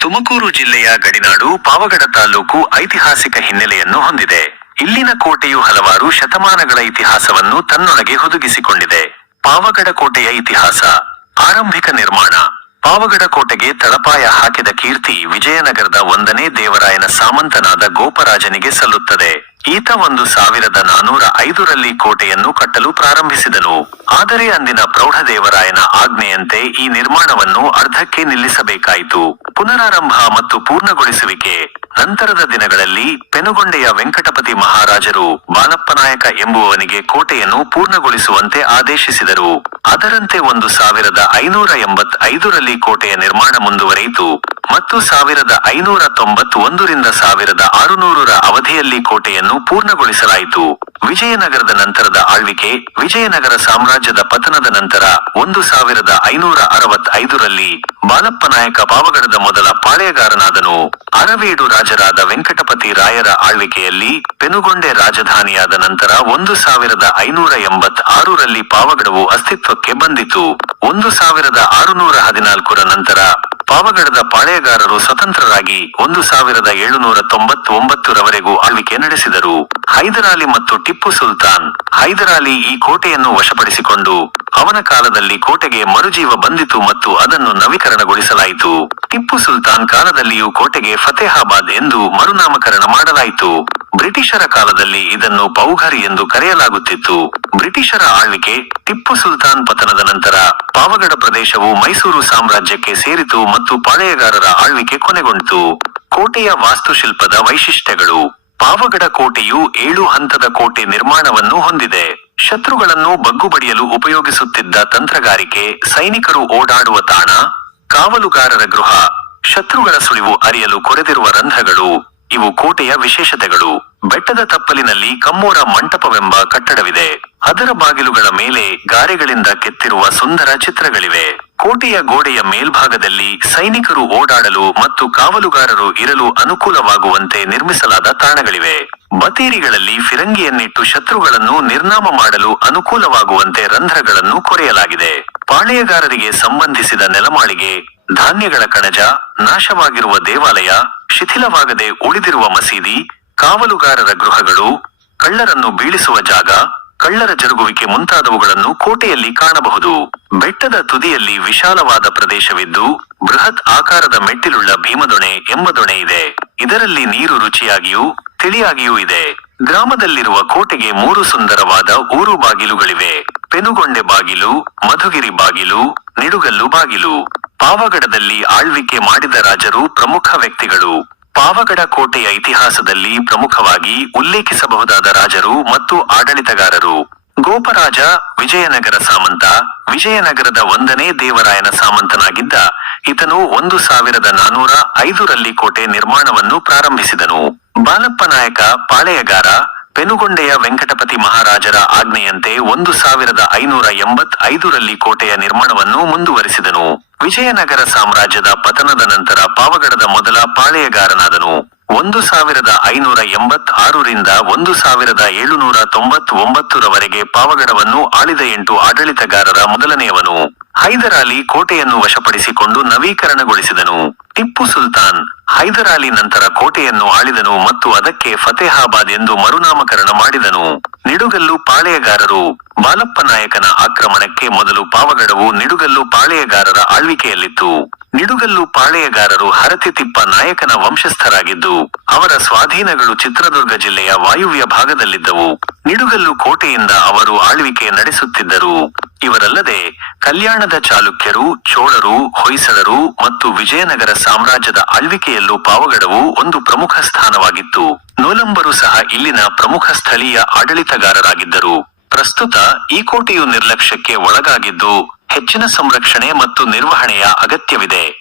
ತುಮಕೂರು ಜಿಲ್ಲೆಯ ಗಡಿನಾಡು ಪಾವಗಡ ತಾಲೂಕು ಐತಿಹಾಸಿಕ ಹಿನ್ನೆಲೆಯನ್ನು ಹೊಂದಿದೆ. ಇಲ್ಲಿನ ಕೋಟೆಯು ಹಲವಾರು ಶತಮಾನಗಳ ಇತಿಹಾಸವನ್ನು ತನ್ನೊಳಗೆ ಹುದುಗಿಸಿಕೊಂಡಿದೆ. ಪಾವಗಡ ಕೋಟೆಯ ಇತಿಹಾಸ, ಆರಂಭಿಕ ನಿರ್ಮಾಣ. ಪಾವಗಡ ಕೋಟೆಗೆ ತಳಪಾಯ ಹಾಕಿದ ಕೀರ್ತಿ ವಿಜಯನಗರದ ಒಂದನೇ ದೇವರಾಯನ ಸಾಮಂತನಾದ ಗೋಪರಾಜನಿಗೆ ಸಲ್ಲುತ್ತದೆ. ಈತ ಒಂದು ಸಾವಿರದ ನಾನೂರ ಐದರಲ್ಲಿ ಕೋಟೆಯನ್ನು ಕಟ್ಟಲು ಪ್ರಾರಂಭಿಸಿದನು. ಆದರೆ ಅಂದಿನ ಪ್ರೌಢದೇವರಾಯನ ಆಜ್ಞೆಯಂತೆ ಈ ನಿರ್ಮಾಣವನ್ನು ಅರ್ಧಕ್ಕೆ ನಿಲ್ಲಿಸಬೇಕಾಯಿತು. ಪುನರಾರಂಭ ಮತ್ತು ಪೂರ್ಣಗೊಳಿಸುವಿಕೆ. ನಂತರದ ದಿನಗಳಲ್ಲಿ ಪೆನುಗೊಂಡೆಯ ವೆಂಕಟಪತಿ ಮಹಾರಾಜರು ಬಾಲಪ್ಪನಾಯಕ ಎಂಬುವವನಿಗೆ ಕೋಟೆಯನ್ನು ಪೂರ್ಣಗೊಳಿಸುವಂತೆ ಆದೇಶಿಸಿದರು. ಅದರಂತೆ ಒಂದು ಸಾವಿರದ ಐನೂರ ಎಂಬತ್ ಕೋಟೆಯ ನಿರ್ಮಾಣ ಮುಂದುವರೆಯಿತು. ಮತ್ತು ಸಾವಿರದ ಐನೂರ ತೊಂಬತ್ತೊಂದರಿಂದ ಸಾವಿರದ ಆರುನೂರರ ಅವಧಿಯಲ್ಲಿ ಕೋಟೆಯನ್ನು ಪೂರ್ಣಗೊಳಿಸಲಾಯಿತು. ವಿಜಯನಗರದ ನಂತರದ ಆಳ್ವಿಕೆ, ವಿಜಯನಗರ ಸಾಮ್ರಾಜ್ಯದ ಪತನದ ನಂತರ ಒಂದು ಸಾವಿರದ ಐನೂರ ಅರವತ್ತೈದರಲ್ಲಿ ಬಾಲಪ್ಪನಾಯಕ ಪಾವಗಡದ ಮೊದಲ ಪಾಳೆಯಗಾರನಾದನು. ಅರವೀಡು ರಾಜರಾದ ವೆಂಕಟಪತಿ ರಾಯರ ಆಳ್ವಿಕೆಯಲ್ಲಿ ಪೆನುಗೊಂಡೆ ರಾಜಧಾನಿಯಾದ ನಂತರ ಒಂದು ಸಾವಿರದ ಐನೂರ ಎಂಬತ್ ಆರರಲ್ಲಿ ಪಾವಗಡವು ಅಸ್ತಿತ್ವಕ್ಕೆ ಬಂದಿತು. ಒಂದು ಸಾವಿರದ ಆರುನೂರ ಹದಿನಾಲ್ಕರ ನಂತರ ಪಾವಗಡದ ಪಾಳೆಯಗಾರರು ಸ್ವತಂತ್ರರಾಗಿ ಒಂದು ಸಾವಿರದ ಏಳುನೂರ ತೊಂಬತ್ತೊಂಬತ್ತರವರೆಗೂ ಆಳ್ವಿಕೆ ನಡೆಸಿದರು. ಹೈದರಾಲಿ ಮತ್ತು ಟಿಪ್ಪು ಸುಲ್ತಾನ್ ಹೈದರಾಲಿ ಈ ಕೋಟೆಯನ್ನು ವಶಪಡಿಸಿಕೊಂಡು ಅವನ ಕಾಲದಲ್ಲಿ ಕೋಟೆಗೆ ಮರುಜೀವ ಬಂದಿತು ಮತ್ತು ಅದನ್ನು ನವೀಕರಣಗೊಳಿಸಲಾಯಿತು. ಟಿಪ್ಪು ಸುಲ್ತಾನ್ ಕಾಲದಲ್ಲಿಯೂ ಕೋಟೆಗೆ ಫತೇಹಾಬಾದ್ ಎಂದು ಮರುನಾಮಕರಣ ಮಾಡಲಾಯಿತು. ಬ್ರಿಟಿಷರ ಕಾಲದಲ್ಲಿ ಇದನ್ನು ಪೌಘರಿ ಎಂದು ಕರೆಯಲಾಗುತ್ತಿತ್ತು. ಬ್ರಿಟಿಷರ ಆಳ್ವಿಕೆ ಟಿಪ್ಪು ಸುಲ್ತಾನ್ ಪತನದ ನಂತರ ಪಾವಗಡ ಪ್ರದೇಶವು ಮೈಸೂರು ಸಾಮ್ರಾಜ್ಯಕ್ಕೆ ಸೇರಿತು ಮತ್ತು ಪಾಳೆಯಗಾರರ ಆಳ್ವಿಕೆ ಕೊನೆಗೊಂಡಿತು. ಕೋಟೆಯ ವಾಸ್ತುಶಿಲ್ಪದ ವೈಶಿಷ್ಟ್ಯಗಳು. ಪಾವಗಡ ಕೋಟೆಯು ಏಳು ಹಂತದ ಕೋಟೆ ನಿರ್ಮಾಣವನ್ನು ಹೊಂದಿದೆ. ಶತ್ರುಗಳನ್ನು ಬಗ್ಗುಬಡಿಯಲು ಉಪಯೋಗಿಸುತ್ತಿದ್ದ ತಂತ್ರಗಾರಿಕೆ, ಸೈನಿಕರು ಓಡಾಡುವ ತಾಣ, ಕಾವಲುಗಾರರ ಗೃಹ, ಶತ್ರುಗಳ ಸುಳಿವು ಅರಿಯಲು ಕೊರೆದಿರುವ ರಂಧ್ರಗಳು. ಇವು ಕೋಟೆಯ ವಿಶೇಷತೆಗಳು. ಬೆಟ್ಟದ ತಪ್ಪಲಿನಲ್ಲಿ ಕಮ್ಮೋರ ಮಂಟಪವೆಂಬ ಕಟ್ಟಡವಿದೆ. ಅದರ ಬಾಗಿಲುಗಳ ಮೇಲೆ ಗಾರೆಗಳಿಂದ ಕೆತ್ತಿರುವ ಸುಂದರ ಚಿತ್ರಗಳಿವೆ. ಕೋಟೆಯ ಗೋಡೆಯ ಮೇಲ್ಭಾಗದಲ್ಲಿ ಸೈನಿಕರು ಓಡಾಡಲು ಮತ್ತು ಕಾವಲುಗಾರರು ಇರಲು ಅನುಕೂಲವಾಗುವಂತೆ ನಿರ್ಮಿಸಲಾದ ತಾಣಗಳಿವೆ. ಬತೇರಿಗಳಲ್ಲಿ ಫಿರಂಗಿಯನ್ನಿಟ್ಟು ಶತ್ರುಗಳನ್ನು ನಿರ್ನಾಮ ಮಾಡಲು ಅನುಕೂಲವಾಗುವಂತೆ ರಂಧ್ರಗಳನ್ನು ಕೊರೆಯಲಾಗಿದೆ. ಪಾಳೆಯಗಾರರಿಗೆ ಸಂಬಂಧಿಸಿದ ನೆಲಮಾಳಿಗೆ ಧಾನ್ಯಗಳ ಕಣಜ, ನಾಶವಾಗಿರುವ ದೇವಾಲಯ ಶಿಥಿಲವಾಗದೆ ಉಳಿದಿರುವ ಮಸೀದಿ, ಕಾವಲುಗಾರರ ಗೃಹಗಳು, ಕಳ್ಳರನ್ನು ಬೀಳಿಸುವ ಜಾಗ, ಕಳ್ಳರ ಜರುಗುವಿಕೆ ಮುಂತಾದವುಗಳನ್ನು ಕೋಟೆಯಲ್ಲಿ ಕಾಣಬಹುದು. ಬೆಟ್ಟದ ತುದಿಯಲ್ಲಿ ವಿಶಾಲವಾದ ಪ್ರದೇಶವಿದ್ದು, ಬೃಹತ್ ಆಕಾರದ ಮೆಟ್ಟಿಲುಳ್ಳ ಭೀಮದೊಣೆ ಎಂಬ ದೊಣೆ ಇದೆ. ಇದರಲ್ಲಿ ನೀರು ರುಚಿಯಾಗಿಯೂ, ತಿಳಿಯಾಗಿಯೂ ಇದೆ. ಗ್ರಾಮದಲ್ಲಿರುವ ಕೋಟೆಗೆ ಮೂರು ಸುಂದರವಾದ ಊರು ಬಾಗಿಲುಗಳಿವೆ. ಪೆನುಗೊಂಡೆ ಬಾಗಿಲು, ಮಧುಗಿರಿ ಬಾಗಿಲು, ನಿಡುಗಲ್ಲು ಬಾಗಿಲು. ಪಾವಗಡದಲ್ಲಿ ಆಳ್ವಿಕೆ ಮಾಡಿದ ರಾಜರು ಪ್ರಮುಖ ವ್ಯಕ್ತಿಗಳು. ಪಾವಗಡ ಕೋಟೆಯ ಇತಿಹಾಸದಲ್ಲಿ ಪ್ರಮುಖವಾಗಿ ಉಲ್ಲೇಖಿಸಬಹುದಾದ ರಾಜರು ಮತ್ತು ಆಡಳಿತಗಾರರು. ಗೋಪರಾಜ, ವಿಜಯನಗರ ಸಾಮಂತ, ವಿಜಯನಗರದ ಒಂದನೇ ದೇವರಾಯನ ಸಾಮಂತನಾಗಿದ್ದ ಈತನು ಒಂದು ಸಾವಿರದ ನಾನೂರ ಐದರಲ್ಲಿ ಕೋಟೆ ನಿರ್ಮಾಣವನ್ನು ಪ್ರಾರಂಭಿಸಿದನು. ಬಾಲಪ್ಪ ನಾಯಕ ಪಾಳೆಯಗಾರ, ಪೆನುಗೊಂಡೆಯ ವೆಂಕಟಪತಿ ಮಹಾರಾಜರ ಆಜ್ಞೆಯಂತೆ ಒಂದು ಸಾವಿರದ ಐನೂರ ಎಂಬತ್ ಐದರಲ್ಲಿ ಕೋಟೆಯ ನಿರ್ಮಾಣವನ್ನು ಮುಂದುವರಿಸಿದನು. ವಿಜಯನಗರ ಸಾಮ್ರಾಜ್ಯದ ಪತನದ ನಂತರ ಪಾವಗಡದ ಮೊದಲ ಪಾಳೆಯಗಾರನಾದನು. ಒಂದು ಸಾವಿರದ ಐನೂರ ಎಂಬತ್ ಆರರಿಂದ ಒಂದು ಸಾವಿರದ ಏಳುನೂರ ತೊಂಬತ್ತೊಂಬತ್ತರವರೆಗೆ ಪಾವಗಡವನ್ನು ಆಳಿದ ಎಂಟು ಆಡಳಿತಗಾರರ ಮೊದಲನೆಯವನು. ಹೈದರಾಲಿ ಕೋಟೆಯನ್ನು ವಶಪಡಿಸಿಕೊಂಡು ನವೀಕರಣಗೊಳಿಸಿದನು. ಟಿಪ್ಪು ಸುಲ್ತಾನ್ ಹೈದರಾಲಿ ನಂತರ ಕೋಟೆಯನ್ನು ಆಳಿದನು ಮತ್ತು ಅದಕ್ಕೆ ಫತೇಹಾಬಾದ್ ಎಂದು ಮರುನಾಮಕರಣ ಮಾಡಿದನು. ನಿಡುಗಲ್ಲು ಪಾಳೆಯಗಾರರು ಬಾಲಪ್ಪ ನಾಯಕನ ಆಕ್ರಮಣಕ್ಕೆ ಮೊದಲು ಪಾವಗಡವು ನಿಡುಗಲ್ಲು ಪಾಳೆಯಗಾರರ ಆಳ್ವಿಕೆಯಲ್ಲಿತ್ತು. ನಿಡುಗಲ್ಲು ಪಾಳೆಯಗಾರರು ಹರತಿತಿಪ್ಪ ನಾಯಕನ ವಂಶಸ್ಥರಾಗಿದ್ದು, ಅವರ ಸ್ವಾಧೀನಗಳು ಚಿತ್ರದುರ್ಗ ಜಿಲ್ಲೆಯ ವಾಯುವ್ಯ ಭಾಗದಲ್ಲಿದ್ದವು. ನಿಡುಗಲ್ಲು ಕೋಟೆಯಿಂದ ಅವರು ಆಳ್ವಿಕೆ ನಡೆಸುತ್ತಿದ್ದರು. ಇವರಲ್ಲದೆ ಕಲ್ಯಾಣದ ಚಾಲುಕ್ಯರು, ಚೋಳರು, ಹೊಯ್ಸಳರು ಮತ್ತು ವಿಜಯನಗರ ಸಾಮ್ರಾಜ್ಯದ ಆಳ್ವಿಕೆಯಲ್ಲೂ ಪಾವಗಡವು ಒಂದು ಪ್ರಮುಖ ಸ್ಥಾನವಾಗಿತ್ತು. ನೋಲಂಬರು ಸಹ ಇಲ್ಲಿನ ಪ್ರಮುಖ ಸ್ಥಳೀಯ ಆಡಳಿತಗಾರರಾಗಿದ್ದರು. ಪ್ರಸ್ತುತ ಈ ಕೋಟೆಯು ನಿರ್ಲಕ್ಷ್ಯಕ್ಕೆ ಒಳಗಾಗಿದ್ದು ಹೆಚ್ಚಿನ ಸಂರಕ್ಷಣೆ ಮತ್ತು ನಿರ್ವಹಣೆಯ ಅಗತ್ಯವಿದೆ.